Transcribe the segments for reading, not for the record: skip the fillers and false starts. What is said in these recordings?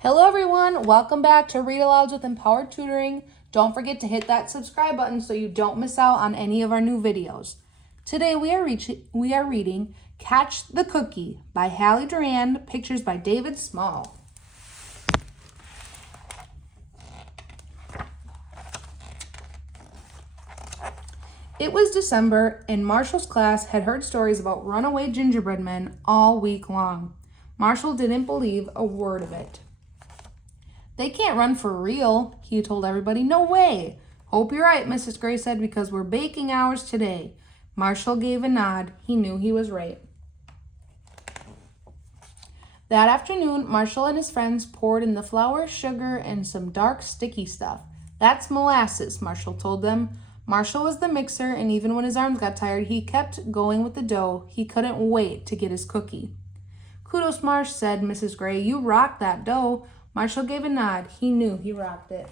Hello everyone, welcome back to Read-Alouds with Empowered Tutoring. Don't forget to hit that subscribe button so you don't miss out on any of our new videos. Today we are reading Catch the Cookie by Hallie Durand, pictures by David Small. It was December and Marshall's class had heard stories about runaway gingerbread men all week long. Marshall didn't believe a word of it. "They can't run for real," he told everybody. "No way." "Hope you're right," Mrs. Gray said, "because we're baking ours today." Marshall gave a nod. He knew he was right. That afternoon, Marshall and his friends poured in the flour, sugar, and some dark, sticky stuff. "That's molasses," Marshall told them. Marshall was the mixer, and even when his arms got tired, he kept going with the dough. He couldn't wait to get his cookie. "Kudos, Marsh," said Mrs. Gray. "You rocked that dough." Marshall gave a nod. He knew he rocked it.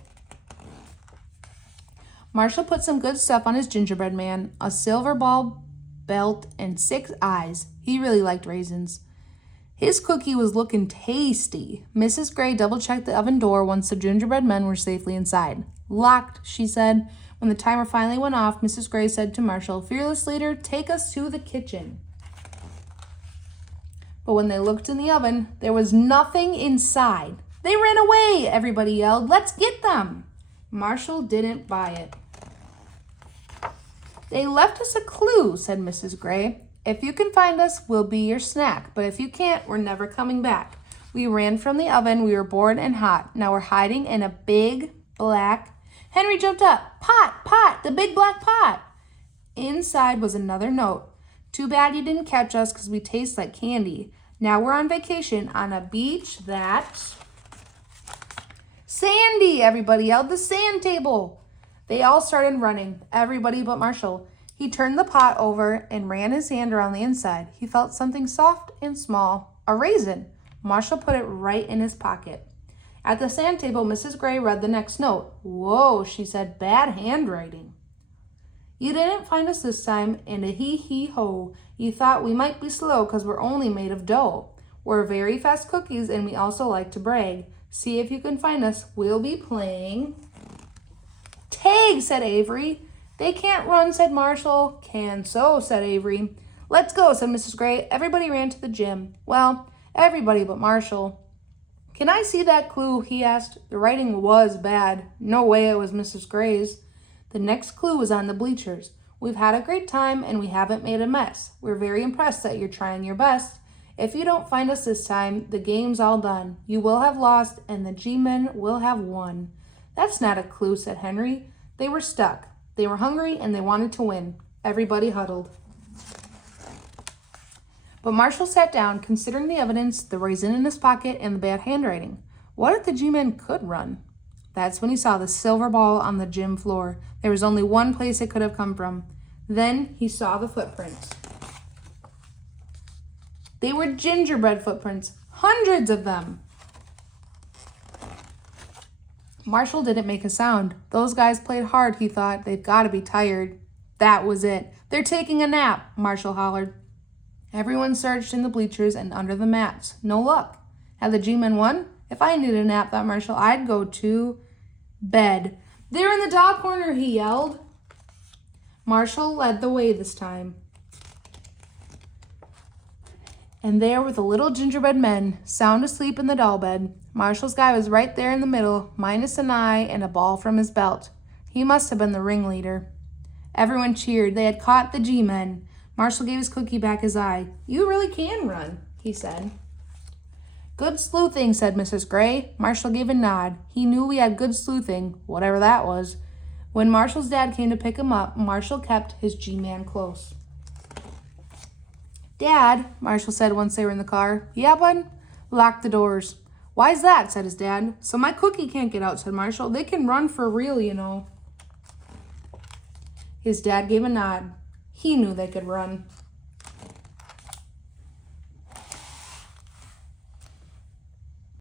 Marshall put some good stuff on his gingerbread man, a silver ball belt, and 6 eyes. He really liked raisins. His cookie was looking tasty. Mrs. Gray double-checked the oven door once the gingerbread men were safely inside. "Locked," she said. When the timer finally went off, Mrs. Gray said to Marshall, "Fearless leader, take us to the kitchen." But when they looked in the oven, there was nothing inside. "They ran away!" everybody yelled. "Let's get them!" Marshall didn't buy it. "They left us a clue," said Mrs. Gray. "If you can find us, we'll be your snack. But if you can't, we're never coming back. We ran from the oven. We were bored and hot. Now we're hiding in a big black..." Henry jumped up. Pot, the big black pot." Inside was another note. "Too bad you didn't catch us because we taste like candy. Now we're on vacation on a beach that's sandy," everybody yelled. "The sand table." They all started running, everybody but Marshall. He turned the pot over and ran his hand around the inside. He felt something soft and small, a raisin. Marshall put it right in his pocket. At the sand table, Mrs. Gray read the next note. "Whoa," she said, "bad handwriting. You didn't find us this time, and a hee-hee-ho. You thought we might be slow because we're only made of dough. We're very fast cookies, and we also like to brag. See if you can find us. We'll be playing..." "Tag," said Avery. "They can't run," said Marshall. "Can so," said Avery. "Let's go," said Mrs. Gray. Everybody ran to the gym. Well, everybody but Marshall. "Can I see that clue?" he asked. The writing was bad. No way it was Mrs. Gray's. The next clue was on the bleachers. "We've had a great time and we haven't made a mess. We're very impressed that you're trying your best. If you don't find us this time, the game's all done. You will have lost and the G-men will have won." "That's not a clue," said Henry. They were stuck. They were hungry and they wanted to win. Everybody huddled. But Marshall sat down, considering the evidence, the raisin in his pocket, and the bad handwriting. What if the G-men could run? That's when he saw the silver ball on the gym floor. There was only one place it could have come from. Then he saw the footprints. They were gingerbread footprints, hundreds of them. Marshall didn't make a sound. Those guys played hard, he thought. They've got to be tired. That was it. "They're taking a nap," Marshall hollered. Everyone searched in the bleachers and under the mats. No luck. Had the G-men won? If I needed a nap, thought Marshall, I'd go to bed. "They're in the dog corner," he yelled. Marshall led the way this time. And there were the little gingerbread men, sound asleep in the doll bed. Marshall's guy was right there in the middle, minus an eye and a ball from his belt. He must have been the ringleader. Everyone cheered. They had caught the G-men. Marshall gave his cookie back his eye. "You really can run," he said. "Good sleuthing," said Mrs. Gray. Marshall gave a nod. He knew we had good sleuthing, whatever that was. When Marshall's dad came to pick him up, Marshall kept his G-man close. "Dad," Marshall said once they were in the car. "Yeah, bud?" "Lock the doors." "Why's that?" said his dad. "So my cookie can't get out," said Marshall. "They can run for real, you know." His dad gave a nod. He knew they could run.